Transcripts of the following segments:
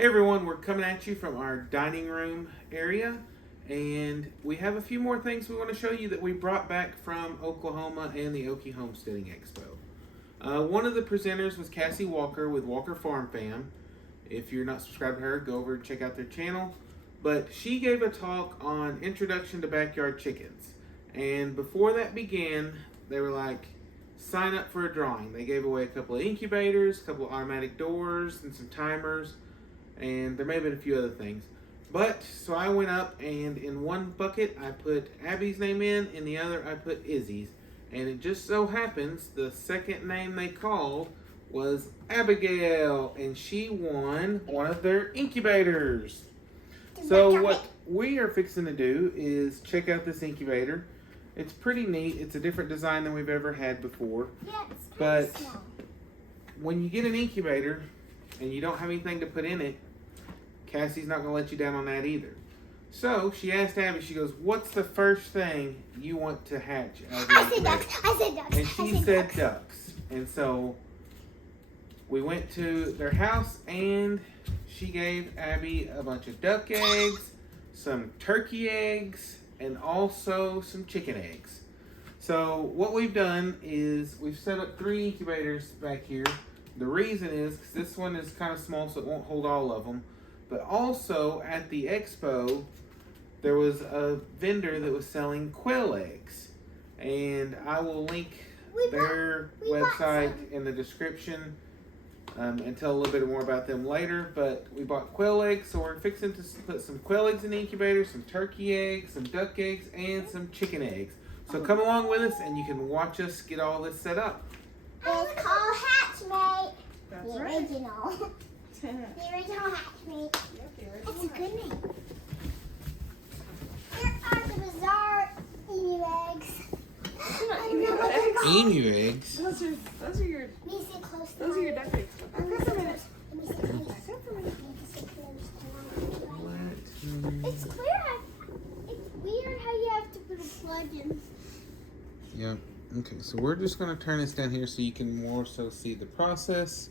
Hey everyone, we're coming at you from our dining room area, and we have a few more things we want to show you that we brought back from Oklahoma and the Okie Homesteading Expo. One of the presenters was Cassie Walker with Walker Farm Fam. If you're not subscribed to her, go over and check out their channel. But she gave a talk on introduction to backyard chickens. And before that began, they were like, sign up for a drawing. They gave away a couple of incubators, a couple of automatic doors, and some timers. And there may have been a few other things. But, so I went up and in one bucket I put Abby's name in the other I put Izzy's. And it just so happens the second name they called was Abigail, and she won one of their incubators. So what we are fixing to do is check out this incubator. It's pretty neat. It's a different design than we've ever had before. Yeah, it's but small. When you get an incubator and you don't have anything to put in it, Cassie's not going to let you down on that either. So she asked Abby, she goes, what's the first thing you want to hatch out of the I said incubator? ducks. I said ducks. And she said ducks. And so we went to their house and she gave Abby a bunch of duck eggs, some turkey eggs, and also some chicken eggs. So what we've done is we've set up 3 incubators back here. The reason is because this one is kind of small, so it won't hold all of them. But also at the expo, there was a vendor that was selling quail eggs. And I will link their website in the description and tell a little bit more about them later. But we bought quail eggs, so we're fixing to put some quail eggs in the incubator, some turkey eggs, some duck eggs, and some chicken eggs. So come along with us and you can watch us get all this set up. It's called Hatchmate. That's The right. original. The original Hatchmate. That's a good name. Here are the bizarre emu eggs. Emu eggs? Those are your Let me sit close to those are your duck eggs. Let me sit close. Let me sit close. Let me sit close. What? It's clear. It's weird how you have to put a plug in. Yeah. Okay, so we're just going to turn this down here so you can more so see the process.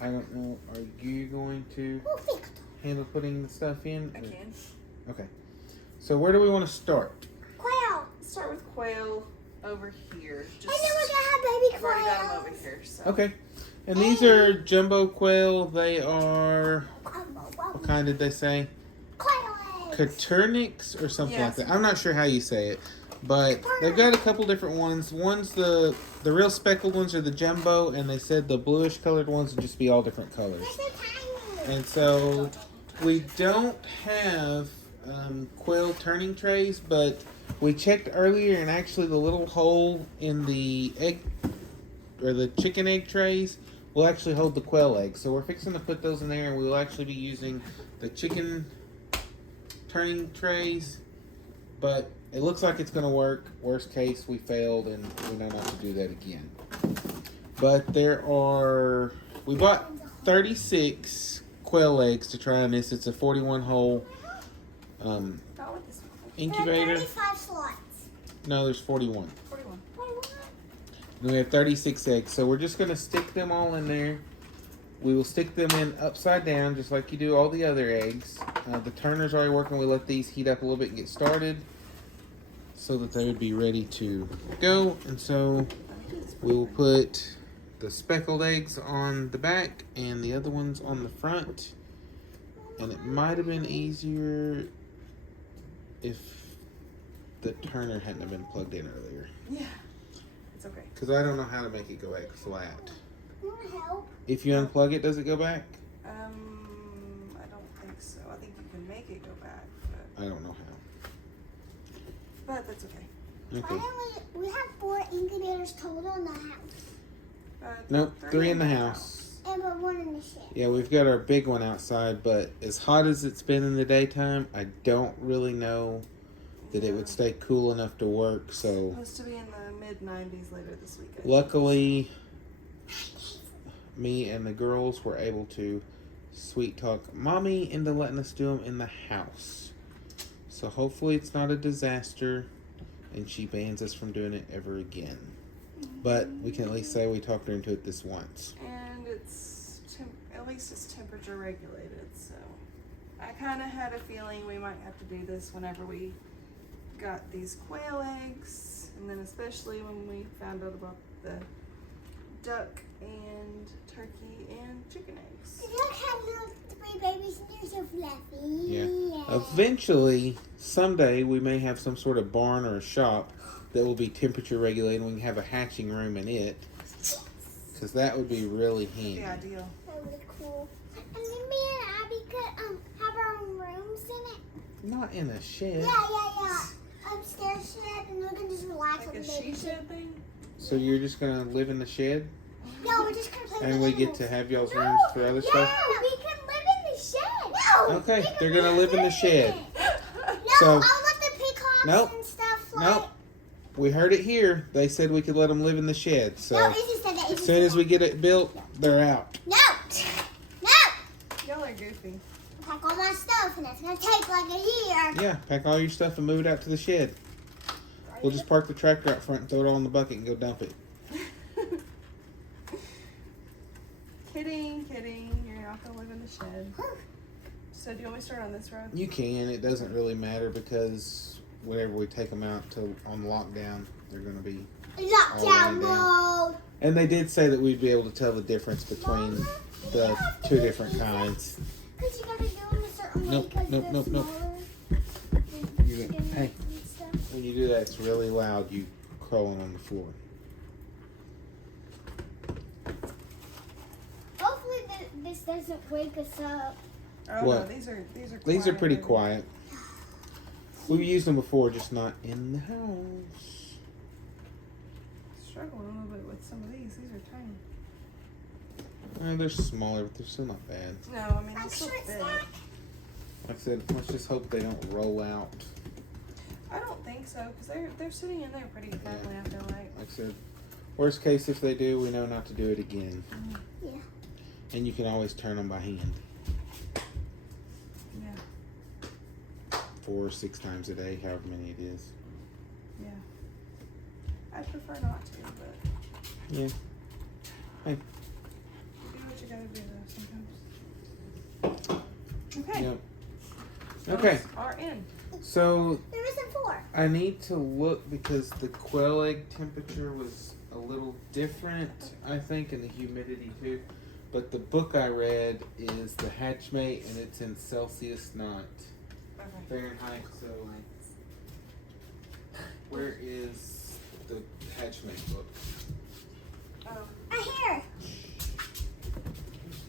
I don't know, are you going to handle putting the stuff in? I can. Okay. So where do we want to start? Quail. Start with quail over here. And then we're gonna have baby I've already got them quails. over here. So. Okay. And these are jumbo quail. They are, what kind did they say? Quail eggs. Caturnix or something like Yes. that. I'm not sure how you say it. But they've got a couple different ones. One's the real speckled ones are the jumbo, and they said the bluish colored ones would just be all different colors. They're so tiny. And so we don't have quail turning trays, but we checked earlier, and actually the little hole in the egg or the chicken egg trays will actually hold the quail eggs. So we're fixing to put those in there, and we'll actually be using the chicken turning trays. But it looks like it's going to work. Worst case, we failed, and we know not to do that again. But we bought 36 quail eggs to try on this. It's a 41 hole Not with this one. incubator. There are 35 slots. No, there's 41. 41. And we have 36 eggs. So we're just going to stick them all in there. We will stick them in upside down, just like you do all the other eggs. The turner's already working. We let these heat up a little bit and get started so that they would be ready to go. And so we will put the speckled eggs on the back and the other ones on the front. And it might have been easier if the turner hadn't have been plugged in earlier. Yeah. It's okay. Because I don't know how to make it go back flat. You want to help? If you unplug it, does it go back? I don't think so. I think you can make it go back, I don't know how. but that's okay. Okay. Why don't we have 4 incubators total in the house. Nope, 3 in the house. And but 1 in the shed. Yeah, we've got our big one outside, but as hot as it's been in the daytime, I don't really know that it would stay cool enough to work. So Supposed to be in the mid-90s later this week. luckily, me and the girls were able to sweet talk Mommy into letting us do them in the house. So hopefully it's not a disaster and she bans us from doing it ever again. But we can at least say we talked her into it this once. And it's at least least it's temperature regulated, so I kind of had a feeling we might have to do this whenever we got these quail eggs, and then especially when we found out about the duck and turkey and chicken eggs. The duck had little 3 babies and they're so fluffy. Yeah. Eventually, someday, we may have some sort of barn or a shop that will be temperature regulated. We can have a hatching room in it. Because that would be really handy. The ideal. That would be cool. And then me and Abby could have our own rooms in it. Not in a shed. Yeah. Upstairs shed, and we can just relax Like on a the baby she shed. shed thing? So you're just going to live in the shed? No, we're just gonna play And with we get animals. to have y'all's No, rooms for other yeah, stuff? we can live in the shed. No. Okay, we can they're gonna live in the shed. No, So- I'll let the peacocks Nope. and stuff fly. Nope. We heard it here. They said we could let them live in the shed. So No, Izzy said that. as soon as we get it built, they're out. No. Y'all are goofy. Pack all my stuff, and that's gonna take like a year. Yeah, pack all your stuff and move it out to the shed. We'll just park the tractor out front and throw it all in the bucket and go dump it. Kidding. You're not gonna live in the shed. So do you want me to start on this road? You can. It doesn't really matter because whenever we take them out to on lockdown, they're going to be. Lockdown All mode. And they did say that we'd be able to tell the difference between the 2 different kinds. Because you gotta do them a certain way. Nope, Because nope, they're nope, nope. smaller. You're gonna- hey. And stuff. When you do that, it's really loud. You crawling on the floor. Hopefully this doesn't wake us up. Oh What? no, these are These are pretty baby. quiet. We've used them before, just not in the house. Struggling a little bit with some of these. These are tiny. They're smaller, but they're still not bad. No, I mean Like they still short fit. stack. Like I said, let's just hope they don't roll out. I don't think so, because they're sitting in there pretty firmly. I feel like. Like I said, worst case, if they do, we know not to do it again. Yeah. And you can always turn them by hand. Yeah. 4 or 6 times a day, however many it is. Yeah. I prefer not to, but Yeah. do what you gotta do though sometimes. Okay. Yep. Okay. Those are in. So There isn't 4. I need to look because the quail egg temperature was a little different, I think, and the humidity too. But the book I read is the Hatchmate, and it's in Celsius, not Okay. Fahrenheit. So where is the Hatchmate book? Oh. Right here.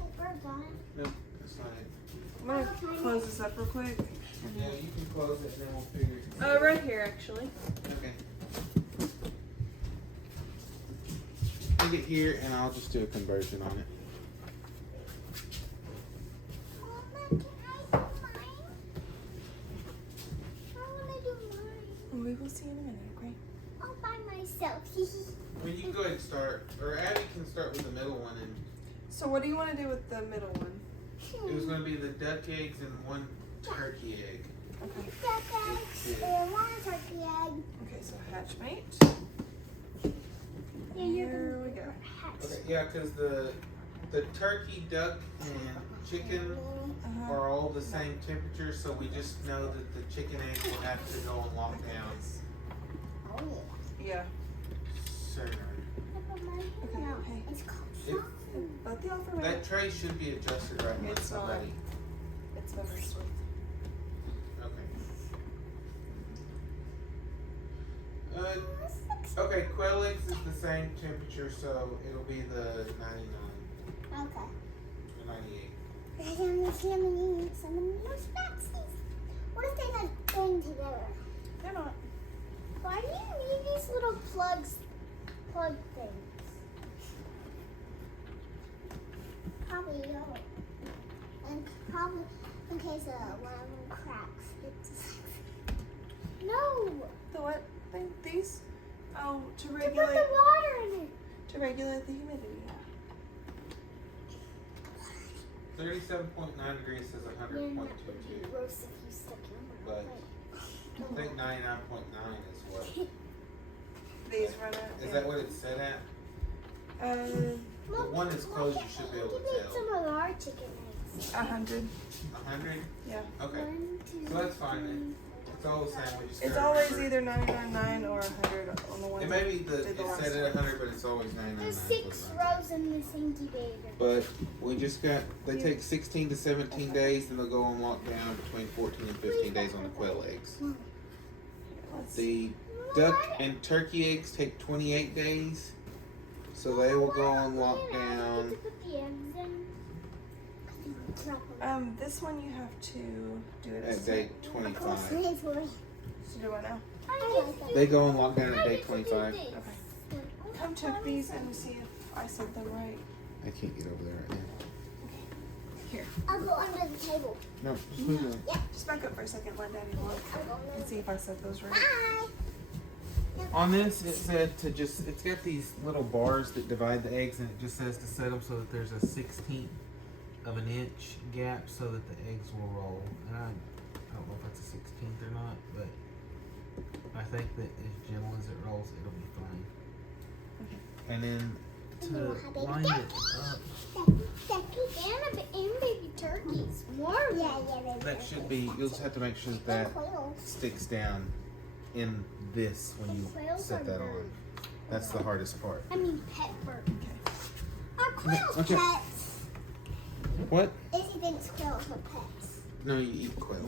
Oh, birds on it. No, that's not it. I'm gonna close this up real quick. Yeah, you can close it and then we'll figure it. Right here actually. Okay. Take it here, and I'll just do a conversion on it. Mama, can I do mine? I want to do mine. We will see in a minute, okay? All by myself. Well, you can go ahead and start, or Abby can start with the middle one, and So what do you want to do with the middle one? it was going to be the duck eggs and 1 turkey egg. Okay. Duck eggs and 1 turkey egg. Okay, so Hatchmate. Yeah, you're Here gonna we go. hatch. Okay, yeah, because the turkey, duck, and chicken are all the same temperature, so we just know that the chicken eggs will have to go on lockdown Oh, Yeah. sooner. Okay, No, hey. it's called It- something. But the offer That tray should be adjusted right when It's it's not. ready. It's better sweet. Okay. Okay, quail eggs is the same temperature, so it'll be the 99 Okay. or 98. Some of those taxis. What if they're not going together? They're not. Why do you need these little plug things? Probably don't. And probably in case one of them cracks. It's no. The what thing? These? Oh, to To put regulate the water in it. to regulate the humidity. 37.9 degrees says 100.22. Gross if you stick your mouth. But I think 99.9 is what. These run out. Is that what it said at? The one that's closed, you should be able to Need tell. some of our chicken eggs. 100. 100? Yeah. Okay. 1, 2, So that's fine then. It's all the same. We just It's gotta always remember. either 99.9 or 100 on the one. It may be that did it's the last set at 100, but it's always 99. There's 6 rows in this incubator. But we just got, they take 16 to 17 days, and they'll go on lockdown between 14 and 15 days on the quail eggs. The duck and turkey eggs take 28 days, so they will go on lockdown. This one you have to do it At day 25. So do I now? They go on lockdown at day 25. Okay. Come check these and see if I said them right. I can't get over there right now. Here. I'll go under the table. No, just move on. Yeah. Just back up for a second. Let Daddy look I'll go under and see if I said those right. Bye. On this, it said to just, it's got these little bars that divide the eggs, and it just says to set them so that there's a 1/16 of an inch gap so that the eggs will roll. And I don't know if that's a 1/16 or not, but I think that as gentle as it rolls, it'll be fine. Okay. And then to line it up, And baby turkeys. More. Yeah, baby. that should be, you'll just have to make sure that that sticks down in this when you set that on. That's the hardest part. I mean pet bird. Okay. Are quails Okay. pets? What? Izzy thinks quails are pets. No, you eat quail.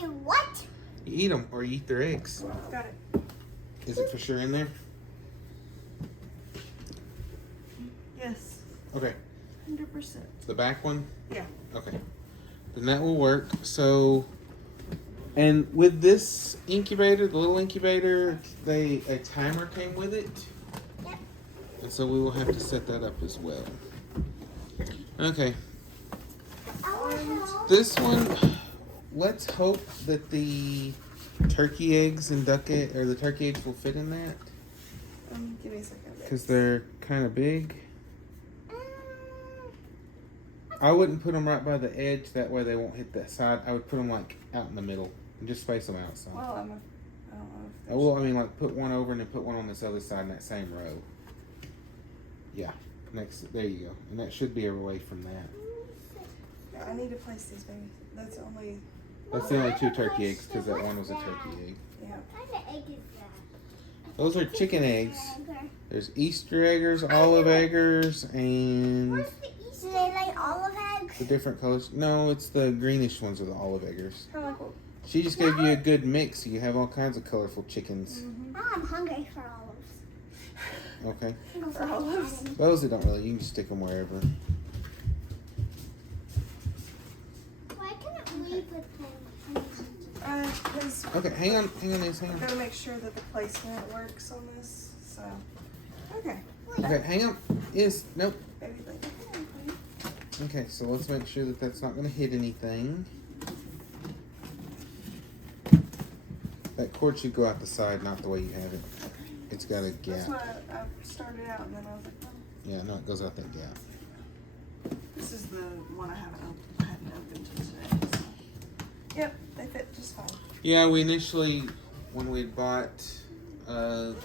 You what? You eat them or you eat their eggs. Got it. Is it for sure in there? Yes. Okay. 100%. The back one? Yeah. Okay. Then that will work. So, and with this incubator, the little incubator, a timer came with it. Yep. And so we will have to set that up as well. Okay. This one, let's hope that the turkey eggs and or the turkey eggs will fit in that. Give me a second. Because they're kind of big. I wouldn't put them right by the edge, that way they won't hit that side. I would put them like out in the middle and just space them out some. Well, I don't know. Well, I mean, like put one over and then put one on this other side in that same row. Yeah, next, there you go. And that should be away from that. Yeah, I need to place these babies. That's only. That's the only 2 turkey eggs because that one was a turkey egg. Yeah. What kind of egg is that? Those are chicken eggs. There's Easter eggers, olive eggers, and Where's the Easter? Do they lay olive eggs? the different colors. No, it's the greenish ones are the olive eggers. Kind of like what? She just gave you a good mix, so you have all kinds of colorful chickens. Oh, I'm hungry for olives. Okay. For olives? Those that don't really, you can just stick them wherever. Why couldn't we put them? Because Okay, hang on, Liz, hang I on. gotta make sure that the placement works on this. So, okay. Okay, hang on. Yes, nope. Baby, like, Okay, so let's make sure that that's not going to hit anything. That cord should go out the side, not the way you have it. It's got a That's gap. what I started out, and then I was like, oh, Yeah, no, it goes out that gap. this is the one I hadn't opened today. So. Yep, they fit just fine. Yeah, we initially, when we bought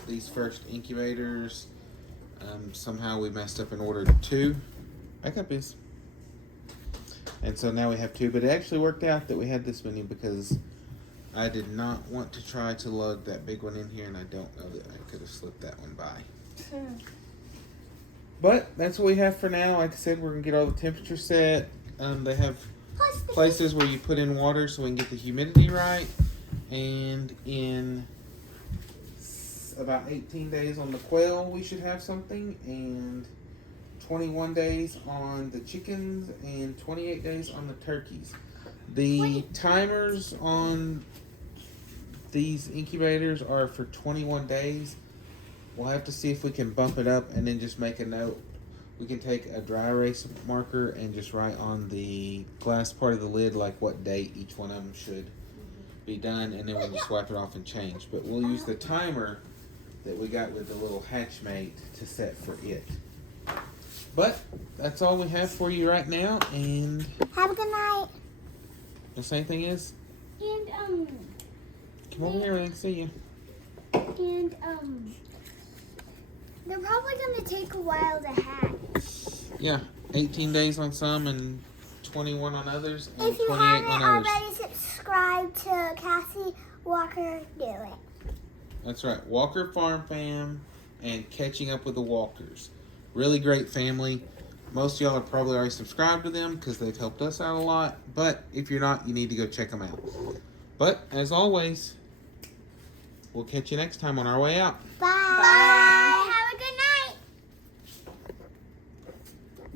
these first incubators, somehow we messed up and ordered 2. Back up, is. And so now we have 2, but it actually worked out that we had this many because I did not want to try to lug that big one in here, and I don't know that I could have slipped that one by. But that's what we have for now. Like I said, we're going to get all the temperature set. They have places where you put in water so we can get the humidity right. And in about 18 days on the quail, we should have something. And 21 days on the chickens and 28 days on the turkeys. The timers on these incubators are for 21 days. We'll have to see if we can bump it up and then just make a note. We can take a dry erase marker and just write on the glass part of the lid like what date each one of them should be done, and then we'll just wipe it off and change. But we'll use the timer that we got with the little hatchmate to set for it. But that's all we have for you right now, and Have a good night. the same thing is, And come over here, I can see you. and They're probably gonna take a while to hatch. Yeah, 18 days on some and 21 on others, and If you 28 haven't on others. already subscribed to Cassie Walker, do it. That's right, Walker Farm Fam and Catching Up with the Walkers. Really great family. Most of y'all are probably already subscribed to them because they've helped us out a lot. But if you're not, you need to go check them out. But as always, we'll catch you next time on our way out. Bye.